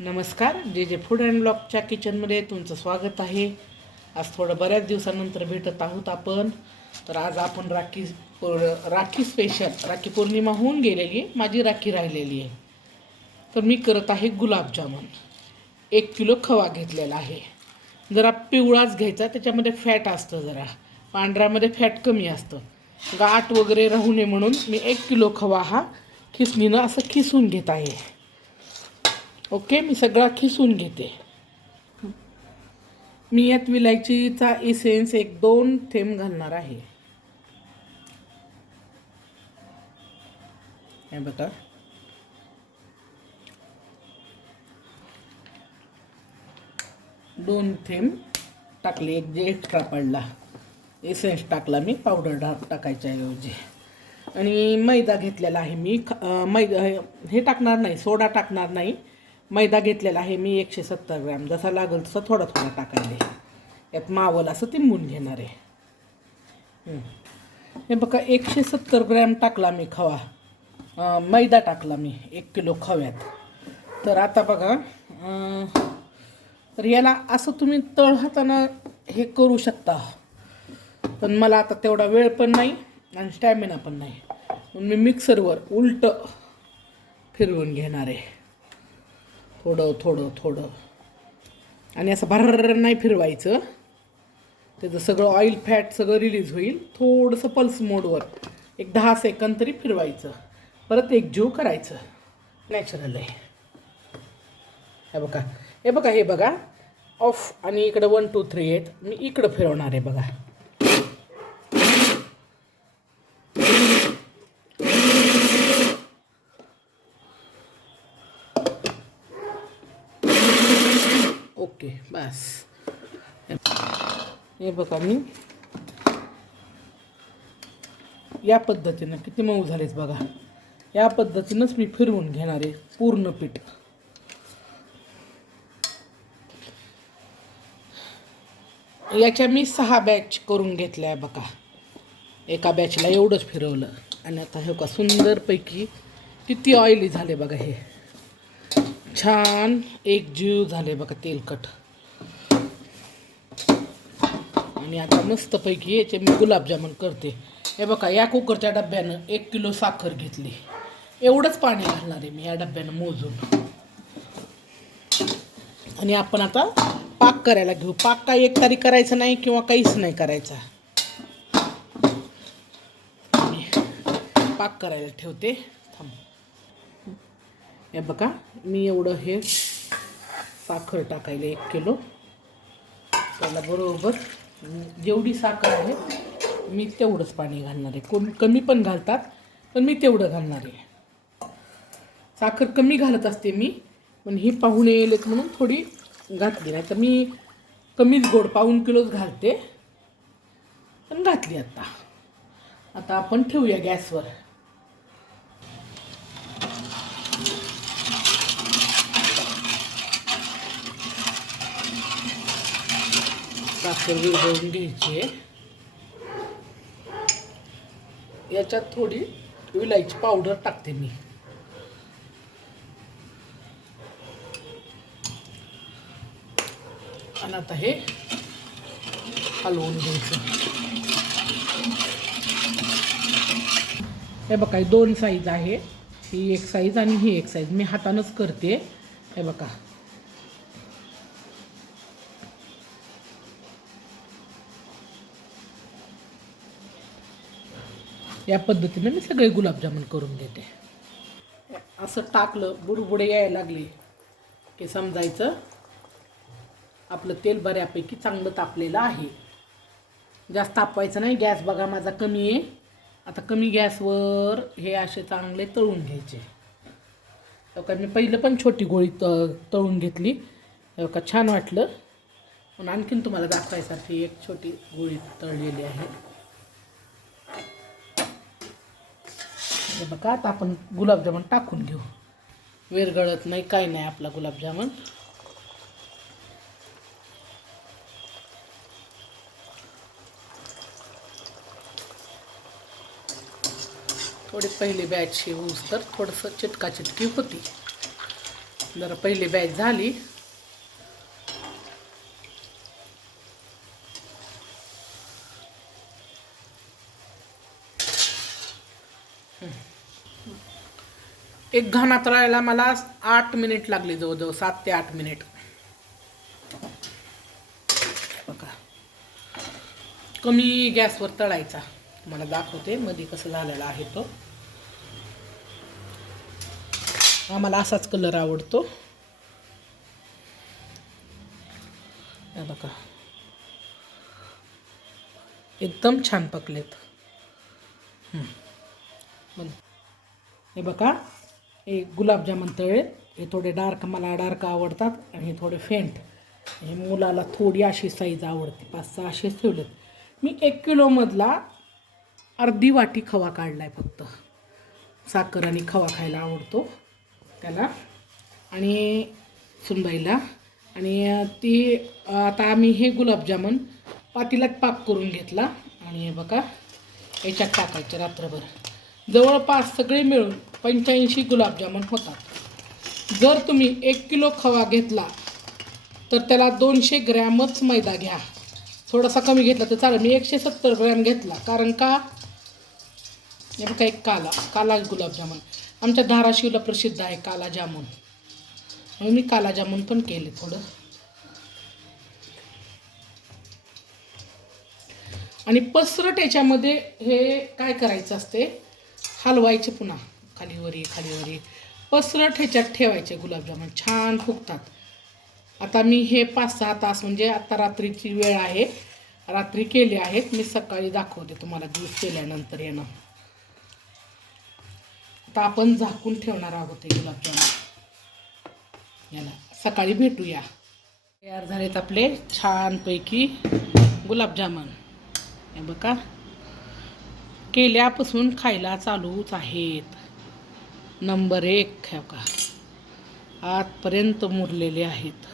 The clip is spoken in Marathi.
नमस्कार. जे जे फूड अँड ब्लॉकच्या किचनमध्ये तुमचं स्वागत आहे. आज थोडं बऱ्याच दिवसानंतर भेटत आहोत आपण. तर आज आपण राखी राखी स्पेशल राखी पौर्णिमा होऊन गेलेली आहे. माझी राखी राहिलेली आहे. तर मी करत आहे गुलाबजामुन एक किलो खवा घेतलेला आहे. जरा पिवळाच घ्यायचा त्याच्यामध्ये फॅट असतं जरा. पांढऱ्यामध्ये फॅट कमी असतं. गाठ वगैरे राहू नये म्हणून मी एक किलो खवा हा खिसणीनं असं खिसून घेत आहे. ओके मी सगळा खिसून घेते. मी यात विलायचीचा इसेन्स एक दोन थेंब घालणार आहे. हे बघा. दोन थेंब टाकले एक जे एक्स्ट्रा पडला. एसेन्स टाकला मी पावडर टाक टाकायच्या ऐवजी. आणि मैदा घेतलेला आहे मी. ख- मैदा हे टाकणार नाही सोडा टाकणार नाही. मैदा घेतलेला आहे मी एकशे सत्तर ग्रॅम. जसा लागेल तसा थोडा थोडा टाकायला. यात मावल असं तिंबून घेणार आहे. हे बघा एकशे सत्तर ग्रॅम टाकला मी खवा. मैदा टाकला मी एक किलो खव्यात. तर आता बघा तर याला असं तुम्ही तळ हाताना हे करू शकता. पण मला आता तेवढा वेळ पण नाही आणि स्टॅमिना पण नाही. मी मिक्सरवर उलट फिरवून घेणार आहे. थोडं थोडं थोडं. आणि असं भर नाही फिरवायचं. त्याचं सगळं ऑइल फॅट सगळं रिलीज होईल. थोडंसं पल्स मोडवर एक दहा सेकंद तरी फिरवायचं. परत एक जीव करायचं. नॅचरल आहे. हे बघा. हे बघा हे बघा. ऑफ आणि इकडं वन टू थ्री एट मी इकडं फिरवणार आहे बघा. ओके बस हे बघा मी. या पद्धतीनं किती मऊ झालेच बघा. या पद्धतीनंच मी फिरवून घेणार आहे पूर्ण पीठ. याच्या मी सहा बॅच करून घेतल्या बघा. एका बॅचला एवढंच फिरवलं. आणि आता हे का सुंदरपैकी किती ऑइली झाले बघा हे. छान एक जीव झाले बघा तेलकट. आणि आता मस्तपैकी याचे मी गुलाबजामुन करते. हे बघा या कुकरच्या डब्यानं एक किलो साखर घेतली. एवढंच पाणी घालणार आहे मी या डब्यानं मोजून. आणि आपण आता पाक करायला घेऊ. पाक काय एक तारी करायचं नाही किंवा काहीच नाही करायचा. पाक करायला ठेवते. हे बघा मी एवढं हे साखर टाकायला एक किलो. त्याला बरोबर जेवढी साखर आहे मी तेवढंच पाणी घालणार आहे. कोण कमी पण घालतात पण मी तेवढं घालणार आहे. साखर कमी घालत असते मी पण ही पाहुणे येलेत म्हणून थोडी घातली. नाही तर मी कमीच गोड पाऊन किलोच घालते. पण घातली आत्ता आता आपण ठेवूया गॅसवर. साखर विरघळून घ्यायची आहे. याच्यात थोडी विलायची पावडर टाकते मी. आणि आता हे हलवून घ्यायचं. हे बघा हे दोन साईज आहे. ही एक साईज आणि ही एक साईज मी हातानंच करते. हे बघा. या पद्धतीने मी सगळे गुलाबजामुन करून देते. असं टाकलं बुडबुडे यायला लागले. की समजायचं आपलं तेल बऱ्यापैकी चांगलं तापलेलं आहे. जास्त तापवायचं नाही गॅस बघा माझा कमी आहे. आता कमी गॅसवर हे असे चांगले तळून घ्यायचे. का मी पहिलं पण छोटी गोळी त तळून घेतली. का छान वाटलं. पण आणखीन तुम्हाला दाखवायसाठी एक छोटी गोळी तळलेली आहे. हे बघा आता आपण गुलाबजामुन टाकून घेऊ. विरगळत नाही काही नाही आपला गुलाबजामुन. थोडी पहिली बॅच ही ऊस तर थोडंसं चिटकाचिटकी होती. जरा पहिली बॅच झाली. एक घाणा तळायला मला आठ मिनिट लागले जवळजवळ सात ते आठ मिनिट. बघा. कमी गॅसवर तळायचा. तुम्हाला दाखवते मध्ये कसं झालेला आहे तो. आम्हाला असाच कलर आवडतो. बघा. एकदम छान पकलेत. बघ. हे बघा हे गुलाबजामुन तळे हे थोडे डार्क मला डार्क आवडतात आणि हे थोडे फेंट हे मुलाला थोडी अशी साईज आवडते पाच सहा असेच ठेवलेत. मी एक किलोमधला अर्धी वाटी खवा काढला आहे फक्त. साखर आणि खवा खायला आवडतो त्याला. आणि सुनबाईला. आणि ती आता आम्ही हे गुलाबजामुन पातीलात पाक करून घेतला. आणि हे बघा याच्यात टाकायचे रात्रभर. जवळपास सगळे मिळून पंच्याऐंशी गुलाबजामुन होतात. जर तुम्ही एक किलो खवा घेतला तर त्याला दोनशे ग्रॅमच मैदा घ्या. थोडासा कमी घेतला तर चालेल. मी एकशे सत्तर ग्रॅम घेतला. कारण का? हे बघा एक काला काला गुलाबजामुन. आमच्या धाराशिवला प्रसिद्ध आहे काला जामुन म्हणून मी काला जामुन पण केले थोडं. आणि पसरट याच्यामध्ये हे काय करायचं असते? हलवायचे पुन्हा. खालीवरी खालीवरी पसरट ह्याच्यात ठेवायचे गुलाबजामुन. छान फुगतात. आता मी हे पाच सहा तास म्हणजे आता रात्रीची वेळ आहे. रात्री केले आहेत. मी सकाळी दाखवते तुम्हाला ज्यूस केल्यानंतर येणं. आता आपण झाकून ठेवणार आहोत हे गुलाबजामुन. याला सकाळी भेटूया. तयार झालेत आपले छानपैकी गुलाबजामुन. हे बघा. केल्यापासून खायला चालूच आहेत. नंबर एक हे आजपर्यंत मुरलेले आहेत.